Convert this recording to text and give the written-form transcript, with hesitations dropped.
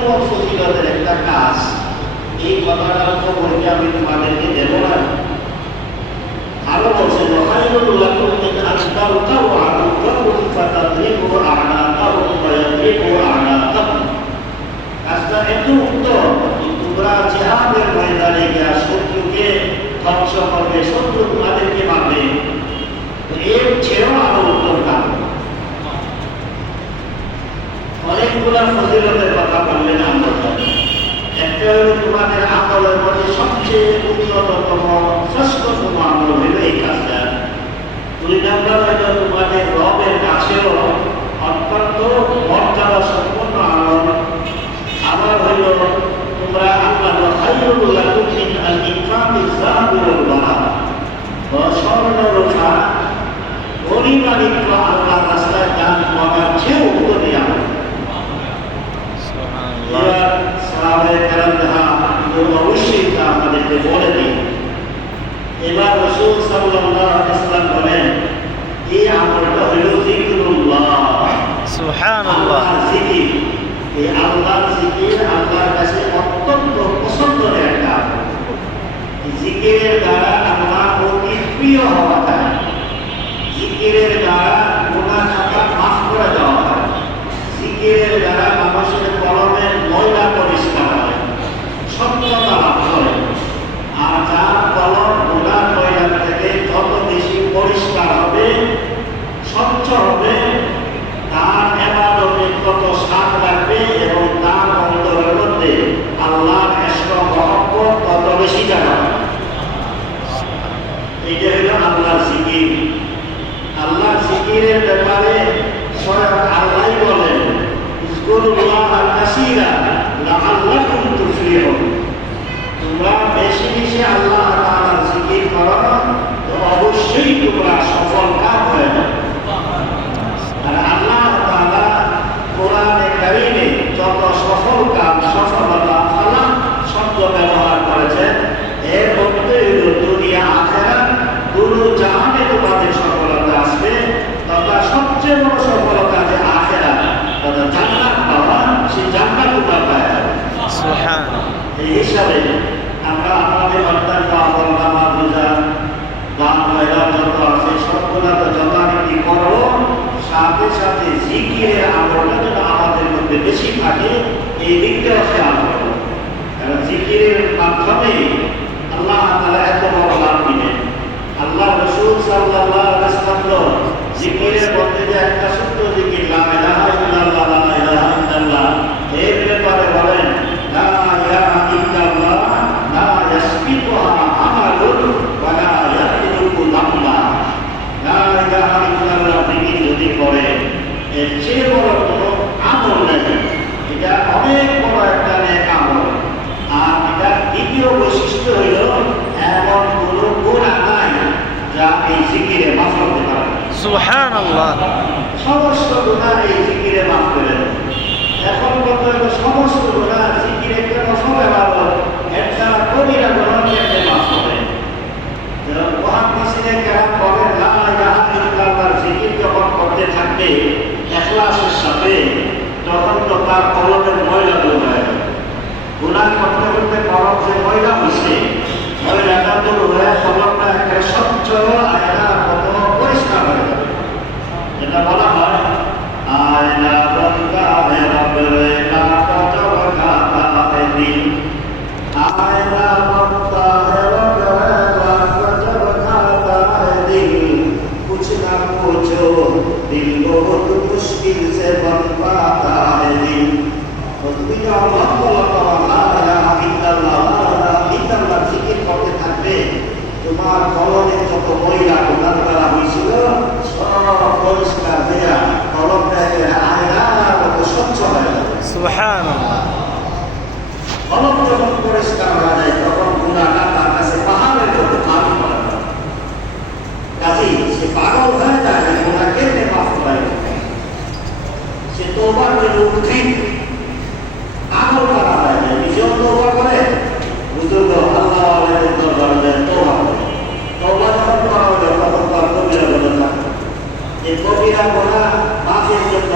অন্যতম ফজিলতের একটা কাজ। এই কথাটা তো বলতে আমি তোমাদেরকে দেব না। আরো বলছেন কাজটা এত উত্তম, তোমরা জিহাদের ময়দানে গিয়া শত্রুকে ধ্বংস করবে, শত্রু তোমাদেরকে মারবে, এর চেয়েও আরো উত্তম কাজ। অনেকগুলা ফজিলতের কথা বললেন আমরা। একটা হলো তোমাদের আমলের মধ্যে সবচেয়ে উন্নততম শ্রেষ্ঠতম আমল হইল এই কাজটা। 2 নম্বর হইল তোমাদের রবের কাছেও অত্যন্ত মর্যাদা সম্পন্ন আমল। আবার হইল তোমরা আল্লাহ স্বর্ণ রক্ষা পরিমাণিত আল্লাহর রাস্তায় দান করার চেয়ে উত্তরী আমল। অবশ্যই তা আমাদেরকে বলে দিন। এবার রাসূল সাল্লাল্লাহু আলাইহি ওয়াসাল্লাম বলেন, এই আমলটা হলো যিকরুল্লাহ, সুবহানাল্লাহ। জিকির, এই আল্লাহর জিকির আল্লাহর কাছে অত্যন্ত পছন্দের একটা আমল। এই জিকিরের দ্বারা আল্লাহ অতি প্রিয় হওয়া যায়। জিকিরের দ্বারা গুনাহ খাতা মাফ করে দেওয়া হয়। জিকিরের দ্বারা মানুষের কলমের ময়লা পরিষ্কার হয়, সত্যতা লাভ করে। আর যার কলম গুনাহ ময়লা থেকে যত বেশি পরিষ্কার হবে, স্বচ্ছ হবে, তার ইবাদতে তত স্বাদ লাগবে এবং তার অন্তরের মধ্যে আল্লাহর ইশক মহব্বত তত বেশি জানা। এইটা হলো আল্লাহর জিকির। আল্লাহর জিকিরের ব্যাপারে স্বয়ং আল্লাহই বলেন, ইযকুরুল্লাহ কাসীরা লাআল্লাকুম তুফলিহুন। তোমরা বেশি বেশি আল্লাহ তাআলার জিকির করো, তো অবশ্যই তোমরা সফল কাম হয়ে যাবে। আর আল্লাহ তাআলা কোরআনে কারীমে যত সফল কাম, সফলতা, ফালাহ শব্দ ব্যবহার করেছেন, এর মধ্যে দুনিয়া আখিরাত দুটো জাহানে তোমাদের সফলতা আসবে। তথা সবচেয়ে বড় সফলতা যে আখিরাত, তথা জান্নাত পাওয়া, সেই জান্নাত তোমরা পাওয়া যাবে। সুবহানাল্লাহ। এই হিসাবে আমরা আমাদের অর্থাৎ আমল-নামা, রোজা, দান, খয়রাত যত আছে সবগুলা তো যথারীতি করো, সাথে সাথে জিকিরের আমলটা যেন আমাদের মধ্যে বেশি থাকে, এই দিকটাও খেয়াল করো। কারণ জিকিরের মাধ্যমে আল্লাহ তাআলা এত বড় লাভ দিবেন। আল্লাহ রাসূল সাল্লাল্লাহু আলাইহি ওয়াসাল্লাম জিকিরের মধ্যে যে একটা ছোট্ট জিকির, লা ইলাহা ইল্লাল্লাহ, লা ইলাহা ইল্লাল্লাহ, এর ব্যাপারে বলেন, লা ইলাহা ইল্লাল্লাহ লা ইয়াসবিকুহা আমালুন ওয়া লা ইয়াতরুকু লাম্মা। লা ইলাহা ইল্লাল্লাহ জিকির যদি করে, এর চেয়ে বড় কোনো আমল নেই। এটা অনেক বড় একটা নেক আমল। আর এটা দ্বিতীয় বৈশিষ্ট্য হইল, এমন কোনো গুনাহ নাই যা এই জিকিরে মাফ করতে পারে। সুবহানাল্লাহ। সমস্ত গুনাহ এই জিকিরে মাফ করে দেয়। এখন বলতে হবে সমস্ত গুনাহ জিকিরে কেন সবে ভালো, একটা কবিরা গুনাহ কেন মাফ করে। যেমন মুহাদ্দিসিনে কেরাম বলেন, লা ইলাহা ইল্লাল্লাহর জিকির যখন করতে থাকবে ইখলাসের সাথে, তখন তো তার কলমের ময়লা দূর হয়ে যাবে। গুনাহ করতে করতে কলম যে ময়লা হচ্ছে, ময়লাটা দূর হয়ে কলমটা একেবারে স্বচ্ছ আয়নার মতো পরিষ্কার হয়ে যাবে। যেটা বলা হয়, আয়না বন্দা হে রব রে না গজব খাতা হে দিল, আয়না বন্দা হে রব রে না গজব খাতা হে দিল, কুছ না পুছো দিল বহুত মুশকিল সে বন পাতা হে দিল। তুমি যে আল্লাহ লা ইলাহা ইল্লাল্লাহ, লা ইলাহা ইল্লাল্লাহ জিকির করতে থাকবে, তোমার কলমে যত ময়লা গুনাহ করা হয়েছিল সব পরিষ্কার হয়ে কলমটা আয়নার মতো স্বচ্ছ হয়ে যাবে। সুবহানাল্লাহ। কলম যখন পরিষ্কার হয়ে যায়, তখন গুনাহটা তার কাছে পাহাড়ের মতো ভারী মনে হয়। কাজেই সে পাগল হয়ে যায়, গুনাহ কেটে মাফ করে, সে তওবার জন্য উদ্গ্রীব, পাগল করা হয় যায়। নিজেও তওবা করে, বুজুর্গ আল্লাহ আলাইহির দরবারে তওবা করে। তওবা যখন করা হলো, তখন তার কবিরা গুনাহ থাকে। এই কবিরা গুনাহ মাফের জন্য